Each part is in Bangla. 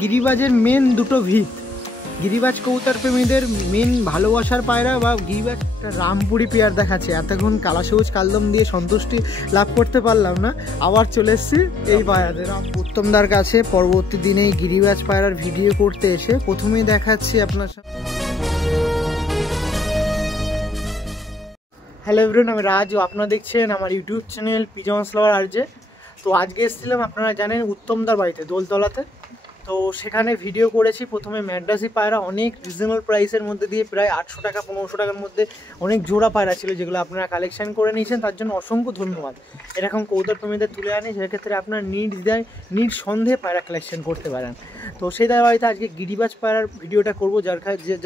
গিরিবাজের মেন দুটো ভিত, গিরিবাজ কবুতর প্রেমীদের মেন ভালোবাসার পায়রা বা গিরিবাজ রামপুরি পেয়ার দেখাচ্ছে। এতক্ষণ কালা সবুজ কালদম দিয়ে সন্তুষ্টি লাভ করতে পারলাম না, আবার চলে এসেছি এই পায়রাদের উত্তমদার কাছে। পরবর্তী দিনে গিরিবাজ পায়রার ভিডিও করতে এসে প্রথমেই দেখাচ্ছি আপনার সাথে। হ্যালো এভরিওয়ান, আমি রাজ, আপনারা দেখছেন আমার ইউটিউব চ্যানেল পিজন্স লাভার আরজে। তো আজকে এসেছিলাম আপনারা জানেন উত্তমদার বাড়িতে দোলতলাতে। তো সেখানে ভিডিও করেছি। প্রথমে ম্যাড্রাসি পায়রা অনেক রিজনেবল প্রাইসের মধ্যে দিয়ে প্রায় 800 টাকা 1500 টাকার মধ্যে অনেক জোড়া পায়রা ছিল, যেগুলো আপনারা কালেকশন করে নিয়েছেন, তার জন্য অসংখ্য ধন্যবাদ। এরকম কবুতর প্রেমীদের তুলে আনি, সেক্ষেত্রে আপনার নিঃসন্দেহে পায়রা কালেকশন করতে পারেন। তো সেই তার বাড়িতে আজকে গিরিবাজ পায়রার ভিডিওটা করবো,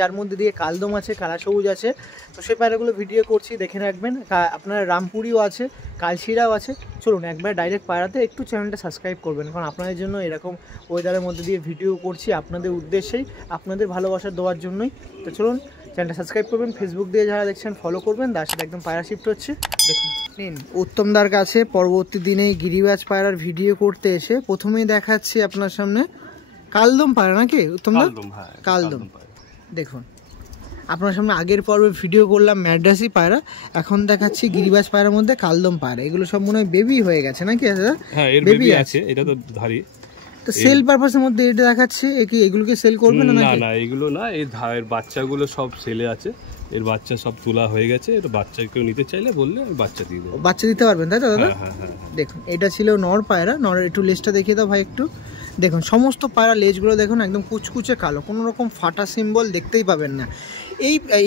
যার মধ্যে দিয়ে কালদম আছে, কালা সবুজ আছে। তো সেই পায়রাগুলো ভিডিও করছি, দেখে রাখবেন। আপনার রামপুরিও আছে, কালশিরাও আছে। চলুন একবার ডাইরেক্ট পায়রাতে, একটু চ্যানেলটা সাবস্ক্রাইব করবেন, কারণ আপনাদের জন্য এরকম ওয়েদারের মধ্যে দিয়ে ভিডিও করছি, আপনাদের উদ্দেশ্যেই, আপনাদের ভালোবাসা দেওয়ার জন্যই। তো চলুন চ্যানেলটা সাবস্ক্রাইব করবেন, ফেসবুক দিয়ে যারা দেখছেন ফলো করবেন, তার সাথে একদম পায়রা শিফট হচ্ছে। দেখুন নিন উত্তমদার কাছে পরবর্তী দিনে গিরিবাজ পায়রার ভিডিও করতে এসে প্রথমেই দেখাচ্ছি আপনার সামনে কালদম পায়রা, নাকি উত্তমদা? কালদম দেখুন আপনার সামনে আগের পর্বে ভিডিও করলাম ম্যাড্রাসি পায়রা, এখন দেখাচ্ছি গিরিবাজ পায়রার মধ্যে কালদম পায়রা। এগুলো সব মনে হয় বেবি হয়ে গেছে নাকি? হ্যাঁ, এর বেবি আছে, এটা তো ধারি। তো সেল পারপাসের মধ্যে এটা দেখাচ্ছি, কি এগুলোকে সেল করবে না? না না, এগুলো না, এই ধারের বাচ্চাগুলো সব সেলে আছে। এর বাচ্চা সব তোলা হয়ে গেছে। এর বাচ্চা কেউ নিতে চাইলে বললে আমি বাচ্চা দিয়ে দেবো। বাচ্চা দিতে পারবেন তাই তো দাদা? হ্যাঁ। দেখুন এটা ছিল নর পায়রা। নরের একটু লেজটা দেখিয়ে দাও ভাই একটু। দেখুন সমস্ত পায়রা লেজগুলো দেখুন একদম কুচকুচে কালো, কোনো রকম ফাটা সিম্বল দেখতেই পাবেন না।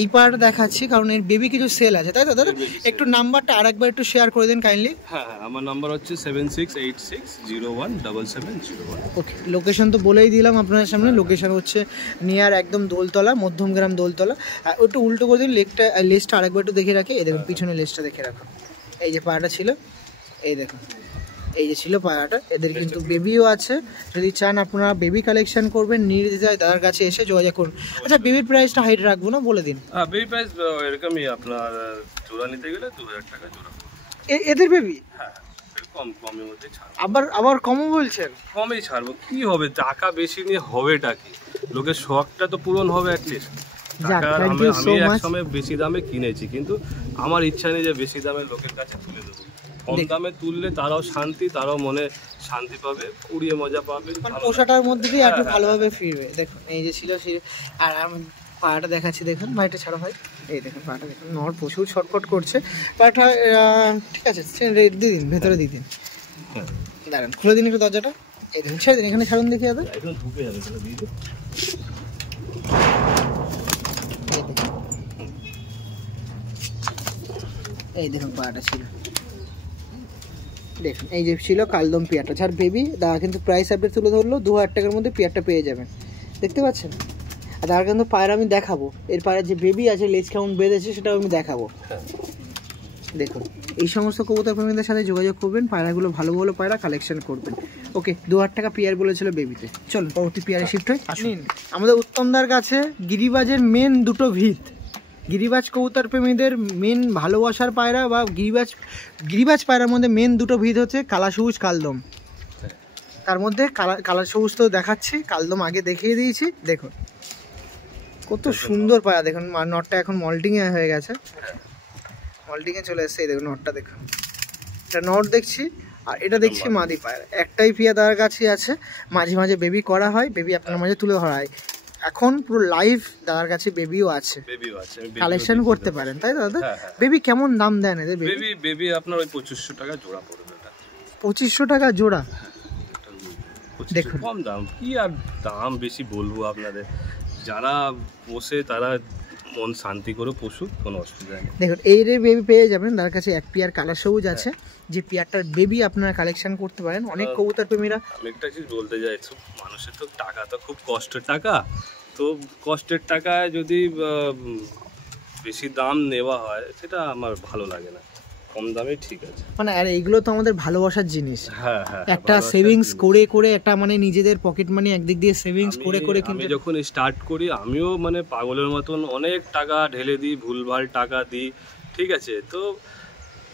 এই পায়রাটা দেখাচ্ছি কারণ এর বেবি কিছু সেল আছে, তাই তো দাদা? একটু নাম্বারটা আরেকবার একটু শেয়ার করে দেন কাইন্ডলি। হ্যাঁ, আমার নাম্বার হচ্ছে 7686017701। ওকে, লোকেশন তো বলেই দিলাম আপনার সামনে। লোকেশন হচ্ছে নিয়ার একদম দোলতলা, মধ্যমগ্রাম দোলতলা। একটু উল্টো করে দিন লেজটা আরেকবার একটু দেখে রাখে। এই দেখুন পিছনে লেজটা দেখে রাখো। এই যে পায়রাটা ছিল, এই দেখুন এই যে ছিল পায়রাটা। এদের কিন্তু বেবিও আছে, যদি চান আপনারা বেবি কালেকশন করবেন নির্দ্বিধায় দাদার কাছে এসে যোগাযোগ করুন। আচ্ছা বেবির প্রাইসটা হাইট রাখবো না, বলে দিন। হ্যাঁ, বেবি প্রাইস এরকমই, আপনার জোড়া নিতে গেলে 2000 টাকা জোড়া। এদের বেবি? হ্যাঁ, কমের মধ্যে ছাড়বো। আবার কমও বলছেন? কমেই ছাড়বো, কি হবে, টাকা বেশি নিয়ে হবেটা কি? লোকের শখটা তো পূরণ হবে অ্যাটলিস্ট। আমি এক সময় বেশি দামে কিনেছি, কিন্তু আমার ইচ্ছা নেই যে বেশি দামে লোকের কাছে তুলে দেবো। কম দামে তুললে তারাও শান্তি, তারাও মনে শান্তি পাবে, উড়িয়ে মজা পাবে, পোষাটার মধ্যে দিয়ে একটু ভালোভাবে ফিরবে। দেখুন এই যে ছিল, আর আমি পায়রাটা দেখাচ্ছি। দেখুন ভাইটা ছাড়ো ভাই, এই দেখুন পায়রাটা দেখুন, নর প্রচুর ছটফট করছে। পায়রাটা ঠিক আছে, দিয়ে দিন, ভেতরে দিয়ে দিন। দাঁড়ান খুলে দিন একটু দরজাটা। এই দেখুন ছেড়ে দিন, এখানে ছাড়ুন দেখি যাবে। এই দেখুন পায়রাটা ছিল, দেখুন এই যে ছিল কালদম পেয়ারটা, যার বেবি দাদা কিন্তু প্রাইস আপডেট তুলে ধরলো 2000 টাকার মধ্যে পেয়ারটা পেয়ে যাবেন, দেখতে পাচ্ছেন। আর তার কিন্তু পায়রা আমি দেখাবো, এর পায়রার যে বেবি আছে লেজ কেমন বেঁধেছে সেটাও আমি দেখাবো। দেখুন এই সমস্ত কবুতর প্রেমীদের সাথে যোগাযোগ করবেন, পায়রাগুলো ভালো ভালো পায়রা কালেকশন করবেন। ওকে, 2000 টাকা পেয়ার বলেছিল বেবিতে। চলুন পরবর্তী পেয়ারে শিফট হয়। আসুন আমাদের উত্তমদার কাছে গিরিবাজের মেন দুটো ভিত, গিরিবাজ কবুতর প্রেমীদের মেন ভালোবাসার পায়রা বা গিরিবাজ পায়রার মধ্যে মেন দুটো ভিত হচ্ছে কালা সবুজ কালদম। তার মধ্যে কালা সবুজ তো দেখাচ্ছি, কালদম আগে দেখিয়ে দিয়েছি। দেখুন কত সুন্দর পায়রা, দেখুন নটটা এখন মল্টিংয়ে হয়ে গেছে, মল্টিংয়ে চলে এসছে। এই দেখুন নটটা দেখুন, এটা নট দেখছি, আর এটা দেখছি মাদি পায়রা। একটাই পিয়া দাদার কাছে আছে, মাঝে মাঝে বেবি করা হয়, বেবি আপনার মাঝে তুলে ধরা হয়। এখন পুরো লাইভ দাদার কাছে বেবিও আছে, কালেকশন করতে পারেন, তাই তো দাদা? বেবি কেমন দাম দেন এদের? বেবি আপনার ওই 2500 টাকা জোড়া পড়বে। 2500 টাকা জোড়া? দেখুন কম দাম, কি আর দাম বেশি বলবো আপনাদের, যারা পোষে তারা মন শান্তি করে পশু, কোনো অসুবিধা নেই। দেখুন এই বেবি পেয়ে যাবেন তার কাছে। এক পেয়ার কালার সবুজ আছে, যে পেয়ারটার বেবি আপনারা কালেকশন করতে পারেন। অনেক কবুতর প্রেমীরা, আমি একটা জিনিস বলতে চাই, মানুষের তো টাকা তো খুব কষ্টের টাকা, তো কষ্টের টাকায় যদি বেশি দাম নেওয়া হয় সেটা আমার ভালো লাগে না, কম দামে ঠিক আছে। মানে আর এইগুলো তো আমাদের ভালোবাসার জিনিস। হ্যাঁ, একটা সেভিংস করে করে, একটা মানে নিজেদের পকেট মানি একদিক দিয়ে সেভিংস করে করে। আমি যখন স্টার্ট করি আমিও মানে পাগলের মতন অনেক টাকা ঢেলে দিই, ভুলভাল টাকা দিই, ঠিক আছে। তো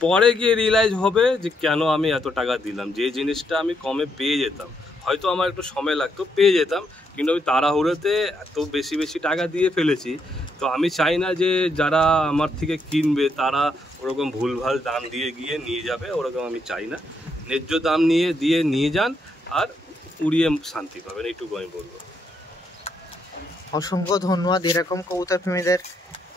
পরে গিয়ে রিয়েলাইজ হবে যে কেন আমি এত টাকা দিলাম, যে জিনিসটা আমি কমে পেয়ে যেতাম হয়তো আমার একটু সময় লাগতো, পেয়ে যেতাম, কিন্তু আমি তাড়াহুড়োতে এত বেশি বেশি টাকা দিয়ে ফেলেছি। তো আমি চাই না যে যারা আমার থেকে কিনবে তারা ওরকম ভুলভাল দাম দিয়ে গিয়ে নিয়ে যাবে, ওরকম আমি চাই না। ন্যায্য দাম নিয়ে যান আর উড়িয়ে শান্তি পাবেন, এইটুকু আমি বলবো। অসংখ্য ধন্যবাদ। এরকম কবুতর প্রেমীদের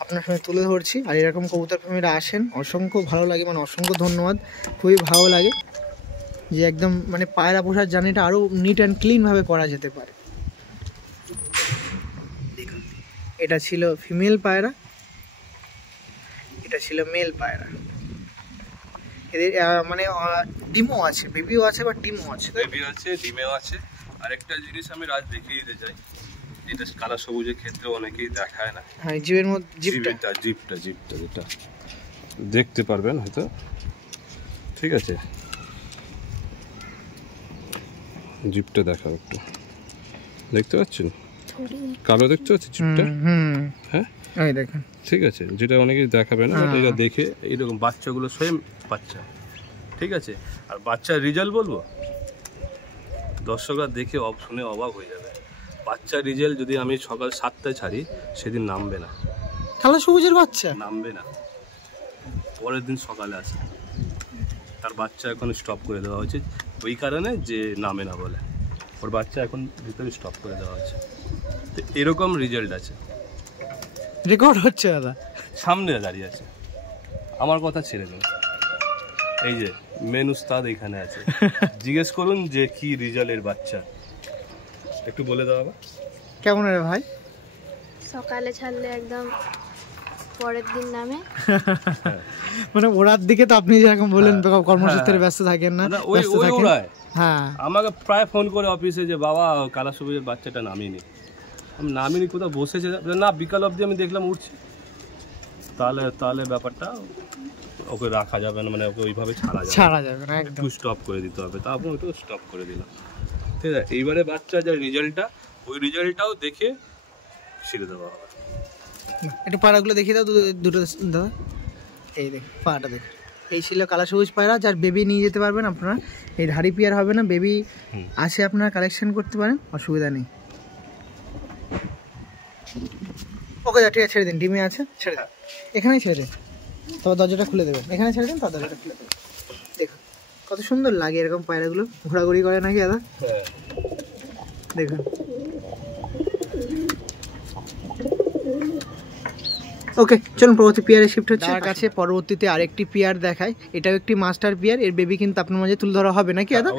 আপনার সঙ্গে তুলে ধরছি, আর এরকম কবুতর প্রেমীরা আসেন, অসংখ্য ভালো লাগে, মানে অসংখ্য ধন্যবাদ। খুবই ভালো লাগে যে একদম মানে পায়রা পোষার জার্নিটা আরও নিট অ্যান্ড ক্লিনভাবে করা যেতে পারে। দেখুন, এটা ছিল ফিমেল পায়রা, এটা ছিল মেল পায়রা। এদের মানে ডিমও আছে, বেবিও আছে বা ডিমও আছে, বেবি আছে, ডিমেও আছে। আরেকটা জিনিস আমি রাজ দেখিয়ে দিতে চাই, এটা কালা সবুজের ক্ষেত্রে অনেকেই দেখায় না। হ্যাঁ, জিপের মধ্যে জিপটা যেটা দেখতে পারবেন হয়তো, ঠিক আছে, জিপটা দেখাও একটু, দেখতে পাচ্ছেন কালো দেখতে পাচ্ছেন জিপটা? হ্যাঁ এই দেখেন, ঠিক আছে, যেটা অনেকেই দেখাবে না, এটা দেখে এইরকম বাচ্চাগুলো সেম বাচ্চা, ঠিক আছে। আর বাচ্চার রেজাল্ট বলবো, দর্শকরা দেখে শুনে অবাক হয়ে যাবে। বাচ্চার রেজাল্ট যদি আমি সকাল 7টায় ছাড়ি, সেদিন নামবে না, কালো সবুজের বাচ্চা নামবে না, পরের দিন সকালে আসে। তার বাচ্চা এখন স্টপ করে দেওয়া হয়েছে ওই কারণে যে নামে না বলে, ওর বাচ্চা এখন ভিতরে স্টপ করে দেওয়া হয়েছে। তো এরকম রেজাল্ট আছে, রেকর্ড হচ্ছে দাদা, সামনে দাঁড়িয়ে আছে। আমার কথা ছেড়ে দিন, এই যে মেন উস্তাদ এখানে আছে, জিজ্ঞেস করুন যে কি রেজাল্টের বাচ্চা, একটু বলে দাও বাবা। কেমন রে ভাই? সকালে ছাড়লে একদম পরের দিন নামে। মানে ওরার দিকে তো আপনি যেরকম বললেন কর্মসূত্রে ব্যস্ত থাকেন না, হ্যাঁ আমাকে প্রায় ফোন করে অফিসে যে বাবা কালা সবুজের বাচ্চাটা নামিনি, আমি নামিনি, কোথাও বসেছে না, বিকাল অবধি আমি দেখলাম উঠছে। তাহলে ব্যাপারটা ওকে রাখা যাবে না, মানে ওকে ওইভাবে ছাড়া যাবে না, একটু স্টপ করে দিতে হবে। তারপর একটু স্টপ করে দিলাম, ঠিক আছে। এইবারে বাচ্চা যে রেজাল্টটা, ওই রেজাল্টটাও দেখে ছেড়ে দেওয়া হবে। একটু পায়রাগুলো দেখিয়ে দাও দুটো দাদা, এই দেখ পায়রাটা দেখ, এই ছিল কালা সবুজ পায়রা, যার বেবি নিয়ে যেতে পারবেন আপনারা। এই ধাড়ি পিয়ার হবে না, বেবি আসে আপনারা কালেকশন করতে পারেন, অসুবিধা নেই। ওকে ঠিক আছে, ছেড়ে দিন, ডিমে আছে, ছেড়ে দিন, এখানেই ছেড়ে দিন, তবে দরজাটা খুলে দেবেন, এখানে ছেড়ে দিন, তবে দরজাটা খুলে দেবেন। দেখুন কত সুন্দর লাগে এরকম পায়রাগুলো, ঘোরাঘুরি করে নাকি দাদা? দেখুন ওকে, চলুন পরবর্তী পিয়ারে শিফট হচ্ছে। তার কাছে পরবর্তীতে আরেকটি পিয়ার দেখায়, এটাও একটি মাস্টার পিয়ার, এর বেবি কিন্তু আপনার মাঝে তুলে ধরা হবে নাকি দাদা?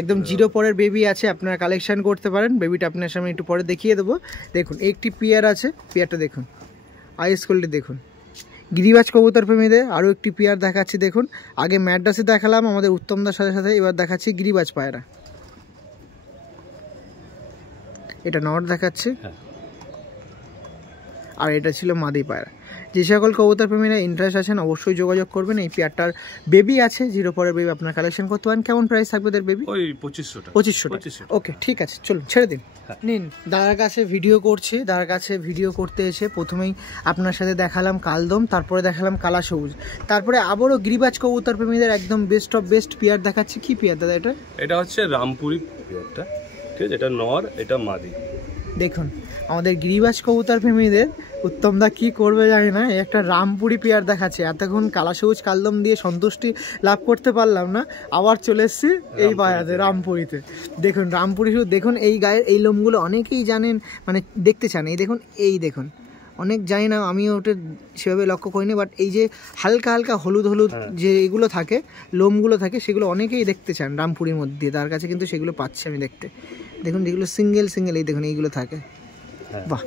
একদম 0 পরের বেবি আছে, আপনারা কালেকশন করতে পারেন। বেবিটা আপনার সামনে একটু পরে দেখিয়ে দেবো। দেখুন একটি পিয়ার আছে, পিয়ারটা দেখুন, আইস কোয়ালিটি দেখুন। গিরিবাজ কবুতর প্রেমীদের আরও একটি পিয়ার দেখাচ্ছি, দেখুন। আগে ম্যাড্রাসে দেখালাম আমাদের উত্তমদার সাথে সাথে, এবার দেখাচ্ছি গিরিবাজ পায়রা। এটা নট দেখাচ্ছে, আর এটা ছিল মাদি পায়রা। যে সকল কবুতর প্রেমীরা ইন্টারেস্ট আছেন অবশ্যই যোগাযোগ করবেন। এই পেয়ারটার বেবি আছে, 0 পরের বেবি আপনার কালেকশন করতে পারেন। কেমন প্রাইস থাকবে এদের বেবি? ওই 2500 টাকা। ওকে ঠিক আছে, চলুন ছেড়ে দিন। নিন, দাদার কাছে ভিডিও করছি। দাদার কাছে ভিডিও করতে এসে প্রথমেই আপনার সাথে দেখালাম কালদম, তারপরে দেখালাম কালা সবুজ, তারপরে আবারও গিরিবাজ কবুতর প্রেমীদের একদম বেস্ট অফ বেস্ট পেয়ার দেখাচ্ছি। কি পেয়ার দাদা এটা? এটা হচ্ছে রামপুরি পেয়ারটা, ঠিক আছে, এটা নর, এটা মাদি। দেখুন আমাদের গিরিবাজ কবুতর প্রেমীদের উত্তমদা কি করবে জানি না, একটা রামপুরি পেয়ার দেখাচ্ছে। এতক্ষণ কালা সবুজ কালদম দিয়ে সন্তুষ্টি লাভ করতে পারলাম না, আবার চলে এসেছি এই পায়রাতে, রামপুরিতে। দেখুন রামপুরি শুধু দেখুন, এই গায়ের এই লোমগুলো অনেকেই জানেন, মানে দেখতে চান। এই দেখুন, এই দেখুন, অনেক জানি না, আমিও ওটা সেভাবে লক্ষ্য করিনি, বাট এই যে হালকা হালকা হলুদ হলুদ যে এগুলো থাকে, লোমগুলো থাকে, সেগুলো অনেকেই দেখতে চান রামপুরির মধ্যে। তার কাছে কিন্তু সেগুলো পাচ্ছি আমি দেখতে। দেখুন যেগুলো সিঙ্গেল এই দেখুন এইগুলো থাকে। বাহ,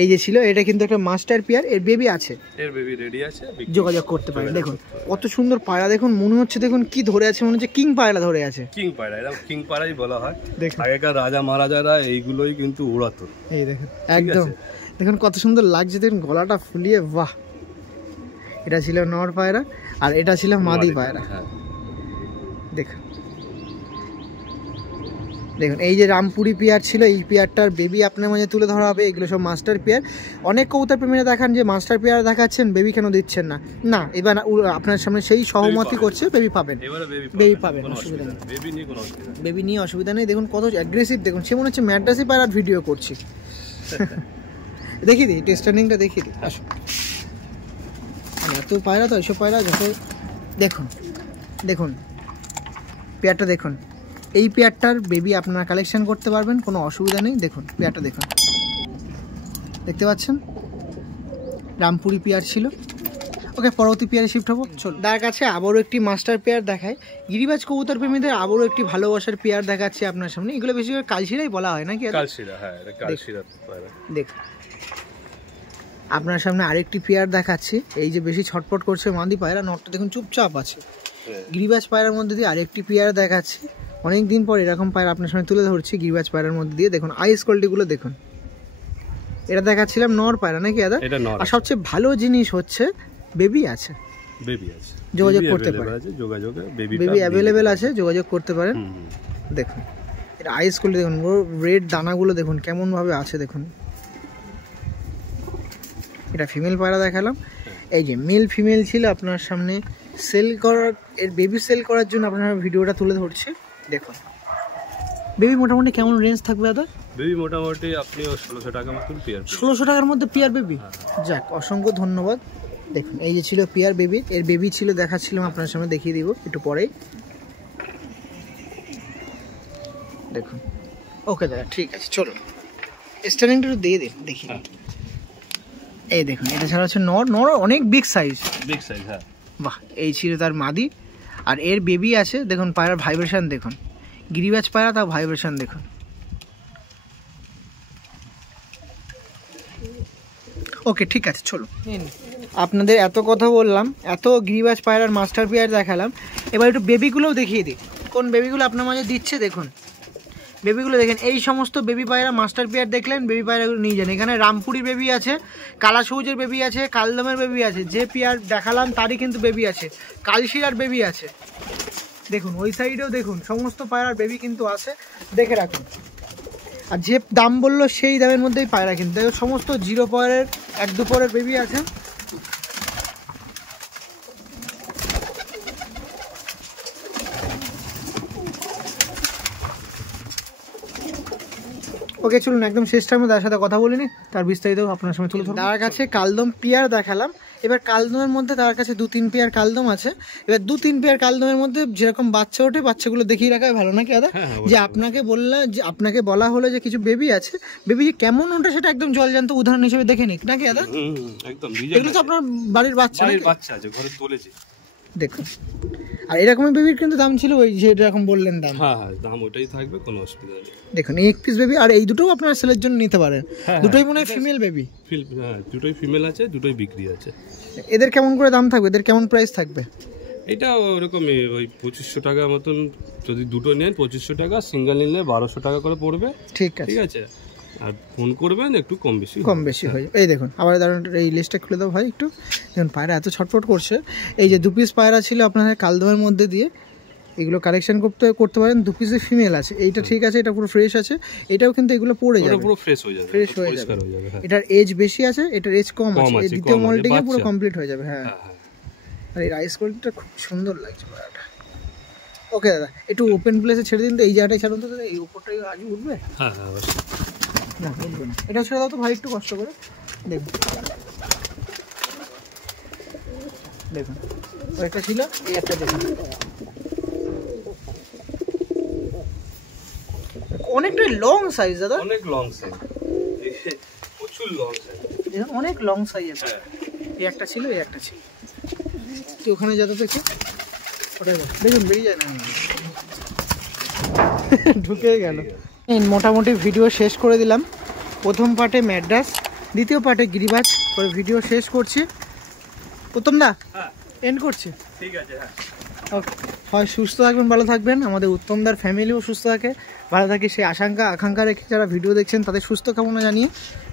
এই যে ছিল, এটা কিন্তু একটা মাস্টার পেয়ার, এর বেবি আছে, এর বেবি রেডি আছে, যোগাযোগ করতে পারেন। দেখুন কত সুন্দর পায়রা, দেখুন মনে হচ্ছে, দেখুন কি ধরে আছে, মনে হচ্ছে কিং পায়রা ধরে আছে। কিং পায়রা, এরকম কিং পায়রাই বলা হয়। আগেকার রাজা মহারাজারা এইগুলোই কিন্তু উড়াতো। এই দেখুন একদম, দেখুন কত সুন্দর লাগছে, দেখুন গলাটা ফুলিয়ে। বাহ, এটা ছিল নর পায়রা, আর এটা ছিল মাদি পায়রা। দেখুন দেখুন এই যে রামপুরি পেয়ার ছিল, এই পেয়ারটার বেবি আপনার মাঝে তুলে ধরা হবে। এগুলো সব মাস্টার পেয়ার। অনেক কবুতর প্রেমীরা দেখান যে মাস্টার পেয়ার দেখাচ্ছেন, বেবি কেন দিচ্ছেন না। না, এবার আপনার সামনে সেই সহমতি করছে, বেবি পাবেন, বেবি পাবেন, অসুবিধা নেই, বেবি নিয়ে অসুবিধা নেই। দেখুন কত অ্যাগ্রেসিভ, দেখুন সে মনে হচ্ছে ম্যাড্রাসি পায়রার ভিডিও করছি। দেখিয়ে দিই টেস্টার্নিংটা, দেখিয়ে দিই। আসুন, এত পায়রা তো এইসব পায়রা যত, দেখুন দেখুন পেয়ারটা দেখুন, এই পেয়ারটার বেবি আপনারা কালেকশন করতে পারবেন, কোনো অসুবিধা নেই। দেখুন পেয়ারটা দেখুন, দেখতে পাচ্ছেন রামপুরি পেয়ার ছিল। ওকে, পরবর্তী পেয়ারে শিফট হবো। চল, তার কাছে আবারও একটি মাস্টার পেয়ার দেখায়। গিরিবাজ কবুতর প্রেমীদের আবারও একটি ভালোবাসার পেয়ার দেখাচ্ছে আপনার সামনে। এগুলো বেশি করে কালশিরাই বলা হয় নাকি? কালশিরা, হ্যাঁ এটা কালশিরা পায়রা। দেখুন আপনার সামনে আরেকটি পেয়ার দেখাচ্ছি। এই যে বেশি ছটপট করছে মাদি পায়রা, নটটা দেখুন চুপচাপ আছে। গিরিবাজ পায়রার মধ্যে দিয়ে আরেকটি পেয়ার দেখাচ্ছি। অনেক দিন পর এরকম পায়রা আপনার সামনে তুলে ধরছি গিরিবাজ পায়রার মধ্যে দিয়ে। দেখুন আইস কোয়ালিটিগুলো দেখুন। এটা দেখাচ্ছিলাম নর পায়রা নাকি দাদা? আর সবচেয়ে ভালো জিনিস হচ্ছে বেবি আছে, বেবি আছে, যোগাযোগ করতে পারেন, বেবি অ্যাভেলেবেল আছে, যোগাযোগ করতে পারেন। দেখুন এটা আইস কোয়ালিটি দেখুন, রেড দানাগুলো দেখুন কেমন ভাবে আছে। দেখুন এটা ফিমেল পায়রা দেখালাম। এই যে মেল ফিমেল ছিল আপনার সামনে সেল করার, এর বেবি সেল করার জন্য আপনার ভিডিওটা তুলে ধরছি। দেখুন বেবি মোটামুটি কেমন রেঞ্জ থাকবে দাদা? বেবি মোটামুটি আপনি 1600 টাকার মতন পেয়ার, 1600 টাকার মধ্যে পেয়ার বেবি। যাক, অসংখ্য ধন্যবাদ। দেখুন এই যে ছিল পেয়ার বেবি, এর বেবি ছিল দেখাচ্ছিলাম আপনার সামনে, দেখিয়ে দিব একটু পরেই। দেখুন ওকে দাদা, ঠিক আছে, চলো স্ট্যান্ডিংটা একটু দিয়ে দিন দেখি। এই দেখুন এটা ছাড়া হচ্ছে নর, নর অনেক বিগ সাইজ, বিগ সাইজ, হ্যাঁ। বাহ, এই ছিল তার মাদি। আর এর বেবি আছে, দেখুন পায়রার ভাইব্রেশন দেখুন, গিরিবাজ পায়রা তার ভাইব্রেশন দেখুন। ওকে ঠিক আছে, চলো আপনাদের এত কথা বললাম, এত গিরিবাজ পায়রার মাস্টার পেয়ার দেখালাম, এবার একটু বেবিগুলোও দেখিয়ে দিই কোন বেবিগুলো আপনার মাঝে দিচ্ছে। দেখুন বেবিগুলো দেখেন, এই সমস্ত বেবি পায়রা মাস্টার পেয়ার দেখলেন, বেবি পায়রাগুলো নিয়ে যান। এখানে রামপুরি বেবি আছে, কালা সবুজের বেবি আছে, কালদমের বেবি আছে, যে পেয়ার দেখালাম তারই কিন্তু বেবি আছে, কালশিরার বেবি আছে। দেখুন ওই সাইডেও দেখুন সমস্ত পায়রার বেবি কিন্তু আছে, দেখে রাখুন। আর যে দাম বললো সেই দামের মধ্যেই পায়রা কিন্তু সমস্ত 0 পরের 1-2 পরের বেবি আছে। ওকে চলুন, একদম শেষ টাইমে তার সাথে কথা বলিনি, তার বিস্তারিত আপনার সামনে তুলে ধরুন। তার কাছে কালদম পেয়ার দেখালাম। এবার কালদমের মধ্যে তার কাছে 2-3 পেয়ার কালদম আছে। এবার 2-3 পেয়ার কালদমের মধ্যে যেরকম বাচ্চা ওঠে, বাচ্চাগুলো দেখিয়ে রাখাই ভালো নাকি দাদা? যে আপনাকে বলা হলো যে কিছু বেবি আছে, বেবি যে কেমন ওঠে সেটা একদম জলজান্ত উদাহরণ হিসেবে দেখে নিক নাকি দাদা? একদম, এগুলো তো আপনার বাড়ির বাচ্চা, বাচ্চা আছে ঘরে তুলেছি। দেখুন আর এরকমের বেবির কিন্তু দাম ছিল ওই যে এরকম বললেন দাম, হ্যাঁ হ্যাঁ দাম ওটাই থাকবে, কোনো অসুবিধা নেই। দেখুন এই 1 পিস বেবি, আর এই দুটোও আপনারা সেলের জন্য নিতে পারেন। দুটোই মনে হয় ফিমেল বেবি, হ্যাঁ দুটোই ফিমেল আছে, দুটোই বিক্রি আছে। এদের কেমন করে দাম থাকবে, এদের কেমন প্রাইস থাকবে? এটা ওরকমই ওই 2500 টাকা মতন, যদি দুটো নেন 2500 টাকা, সিঙ্গেল নিলে 1200 টাকা করে পড়বে। ঠিক আছে, আর ফোন করবেন, একটু কম বেশি হয়ে যাবে। এই দেখুন আবার দাঁড়ান, এই লিস্টটা খুলে দাও ভাই একটু। দেখুন পায়রা এত ছটফট করছে। এই যে 2 পিস পায়রা ছিল আপনাদের কালদমের মধ্যে দিয়ে, এগুলো কালেকশন করতে পারেন। 2 পিসে ফিমেল আছে, এইটা ঠিক আছে, এটা পুরো ফ্রেশ আছে, এটাও কিন্তু এগুলো পড়ে যাবে, পুরো ফ্রেশ হয়ে যাবে। এটার এজ বেশি আছে, এটার এজ কম আছে, এই দ্বিতীয় মল্টিং এ পুরো কমপ্লিট হয়ে যাবে। হ্যাঁ, আর এই রাইস কোয়ালিটিটা খুব সুন্দর লাগছে পায়রাটা। ওকে দাদা একটু ওপেন প্লেসে ছেড়ে দিন তো, এই জায়গাটাই ছাড়ুন তো, এই উপরটাই আজ উঠবে। হ্যাঁ হ্যাঁ অবশ্যই, না উঠবে না, এটা ছেড়ে দাও তো ভাই একটু কষ্ট করে। দেখুন দেখুন ওইটা ছিল, এই একটা দেখুন অনেকটাই লং সাইজ দাদা, অনেক লং সাইজ, প্রচুর লং সাইজ, দেখুন অনেক লং সাইজ আছে। এই একটা ছিল, এই একটা ছিল, তো ওখানে যত দেখে ওটাই দেখুন বেরিয়ে যায় না, ঢুকে গেল। মোটামুটি ভিডিও শেষ করে দিলাম। প্রথম পার্টে ম্যাড্রাস, দ্বিতীয় পার্টে গিরিবাজ করে ভিডিও শেষ করছি। প্রথম দা এন্ড করছি, ঠিক আছে? হ্যাঁ ওকে, হয় সুস্থ থাকবেন, ভালো থাকবেন, আমাদের উত্তমদার ফ্যামিলিও সুস্থ থাকে, ভালো থাকে সেই আকাঙ্ক্ষা রেখে যারা ভিডিও দেখছেন তাদের সুস্থ কামনা জানিয়ে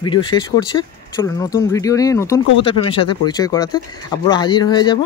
ভিডিও শেষ করছে। চলুন নতুন ভিডিও নিয়ে নতুন কবুতর প্রেমের সাথে পরিচয় করাতে আবারও হাজির হয়ে যাব।